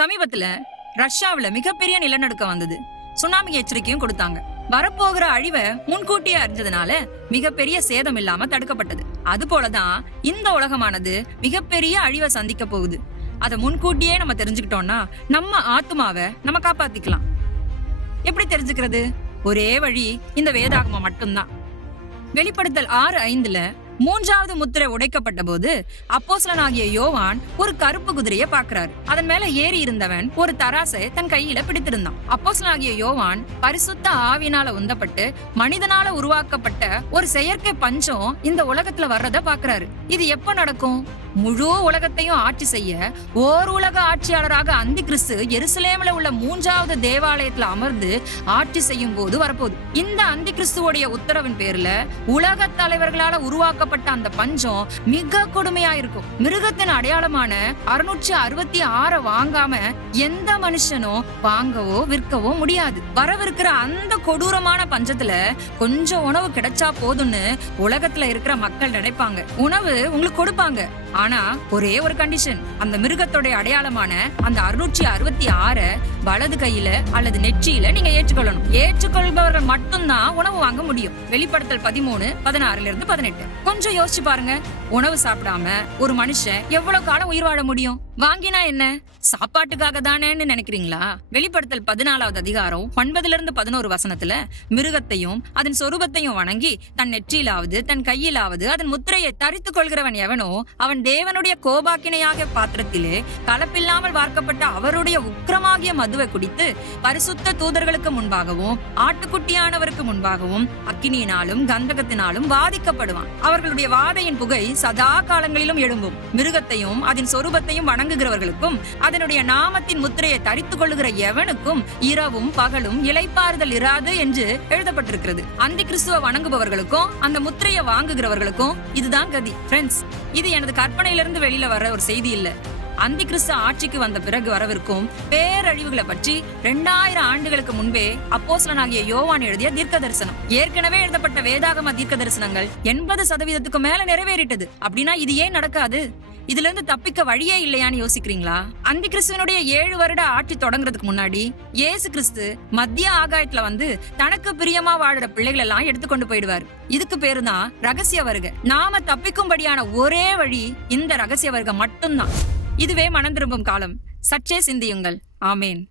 சமீபத்துல ரஷ்யாவில மிகப்பெரிய நிலநடுக்கம் வந்தது. சுனாமி எச்சரிக்கையும் கொடுத்தாங்க. வரப்போகிற அழிவை முன்கூட்டியே அறிஞ்சதுனால மிகப்பெரிய சேதம் இல்லாம தடுக்கப்பட்டது. அது போலதான் இந்த உலகமானது மிகப்பெரிய அழிவை சந்திக்க போகுது. அதை முன்கூட்டியே நம்ம தெரிஞ்சுக்கிட்டோம்னா நம்ம ஆத்மாவை நம்ம காப்பாத்திக்கலாம். எப்படி தெரிஞ்சுக்கிறது? ஒரே வழி இந்த வேதாகமம் மட்டும்தான். வெளிப்படுத்தல் ஆறு ஐந்துல மூன்றாவது முத்திரை உடைக்கப்பட்ட போது அப்போஸ்லனாகிய யோவான் ஒரு கருப்பு குதிரையை பாக்குறாரு அதன் மேல ஏறி இருந்தவன் ஒரு தராசை தன் கையில பிடித்திருந்தான். அப்போஸ்லனாகிய யோவான் பரிசுத்த ஆவினால உந்தப்பட்டு மனிதனால உருவாக்கப்பட்ட ஒரு செயற்கை பஞ்சம் இந்த உலகத்துல வர்றத பாக்குறாரு இது எப்ப நடக்கும்? முழு உலகத்தையும் ஆட்சி செய்ய ஓர் உலக ஆட்சியாளராக அந்தி கிறிஸ்து எருசலேமில் உள்ள மூன்றாவது தேவாலயத்துல அமர்ந்து ஆட்சி செய்யும் போது வரப்போகுது. இந்த அந்தி கிறிஸ்துவோடைய உத்தரவின் பேர்ல உலக தலைவர்களால உருவாக்கப்பட்ட அந்த பஞ்சம் மிக கொடுமையா இருக்கும். மிருகத்தின் அடையாளமான அறுநூற்றி அறுபத்தி ஆற வாங்காம எந்த மனுஷனும் வாங்கவோ விற்கவோ முடியாது. வரவிருக்கிற அந்த கொடூரமான பஞ்சத்துல கொஞ்சம் உணவு கிடைச்சா போதும்னு உலகத்துல இருக்கிற மக்கள் நினைப்பாங்க. உணவு உங்களுக்கு கொடுப்பாங்க. ஆனா ஒரே ஒரு கண்டிஷன் அந்த மிருகத்தோட அடையாளமான அந்த அறுநூற்றி அறுபத்தி ஆற வலது கையில அல்லது நெற்றியில நீங்க ஏற்றுக்கொள்ளணும். ஏற்றுக்கொள்பவர்கள் மட்டும்தான் உணவு வாங்க முடியும். வெளிப்படுத்தல் பதிமூணு பதினாறுல இருந்து பதினெட்டு. கொஞ்சம் யோசிச்சு பாருங்க. உணவு சாப்பிடாம ஒரு மனுஷன் எவ்வளவு காலம் உயிர் வாழ முடியும்? வாங்கினா என்ன? சாப்பாட்டுக்காக தானேன்னு நினைக்கிறீங்களா? வெளிப்படுத்தல் பதினாலாவது அதிகாரம் ஒன்பதுல இருந்து பதினோரு வசனத்துல மிருகத்தையும் அதன் சொரூபத்தையும் வணங்கி தன் நெற்றியிலாவது தன் கையிலாவது அதன் முத்திரையை தரித்துக் கொள்கிறவன் எவனோ அவன் தேவனுடைய கோபாக்கினையாக பாத்திரத்திலே கலப்பில்லாமல் வார்க்கப்பட்ட அவருடைய உக்கிரமாகிய மதுவை குடித்து பரிசுத்த தூதர்களுக்கு முன்பாகவும் ஆட்டுக்குட்டியானவருக்கு முன்பாகவும் அக்கினியினாலும் கந்தகத்தினாலும் வாதிக்கப்படுவான். அவர்களுடைய வாதையின் புகை சதா காலங்களிலும் எழும்பும். மிருகத்தையும் அதன் சொரூபத்தையும் வணங்குகிறவர்களுக்கும் அதனுடைய நாமத்தின் முத்திரையை தரித்துக் கொள்ளுகிற எவனுக்கும் இரவும் பகலும் இளைப்பாறுதல் இராது என்று எழுதப்பட்டிருக்கிறது. அந்த கிறிஸ்துவ வணங்குபவர்களுக்கும் அந்த முத்திரையை வாங்குகிறவர்களுக்கும் இதுதான் கதி. ஃப்ரெண்ட்ஸ் இது எனது கற்பனையிலிருந்து வெளியில வர ஒரு செய்தி இல்ல. அந்தி கிறிஸ்து ஆட்சிக்கு வந்த பிறகு வரவிருக்கும் பேரழிவுகளை பற்றி ரெண்டாயிரம் ஆண்டுகளுக்கு முன்பே அப்போஸ்லனாகிய யோவான் எழுதிய தீர்க்க தரிசனம் ஏற்கனவே எழுதப்பட்ட வேதாகம தீர்க்க தரிசனங்கள் எண்பது சதவீதத்துக்கு மேல நிறைவேறிட்டது. அப்படின்னா இது ஏன் நடக்காது? இதுல இருந்து தப்பிக்க வழியே இல்லையான்னு யோசிக்கிறீங்களா? அந்த கிறிஸ்துவனுடைய ஏழு வருட ஆட்சி தொடங்குறதுக்கு முன்னாடி இயேசு கிறிஸ்து மத்திய ஆகாயத்துல வந்து தனக்கு பிரியமா வாழுற பிள்ளைகள் எல்லாம் எடுத்துக்கொண்டு போயிடுவார். இதுக்கு பேரு தான் ரகசிய வருகை. நாம தப்பிக்கும்படியான ஒரே வழி இந்த ரகசிய வருகை மட்டும்தான். இதுவே மனம் திரும்பும் காலம். சற்றே சிந்தியுங்கள். ஆமேன்.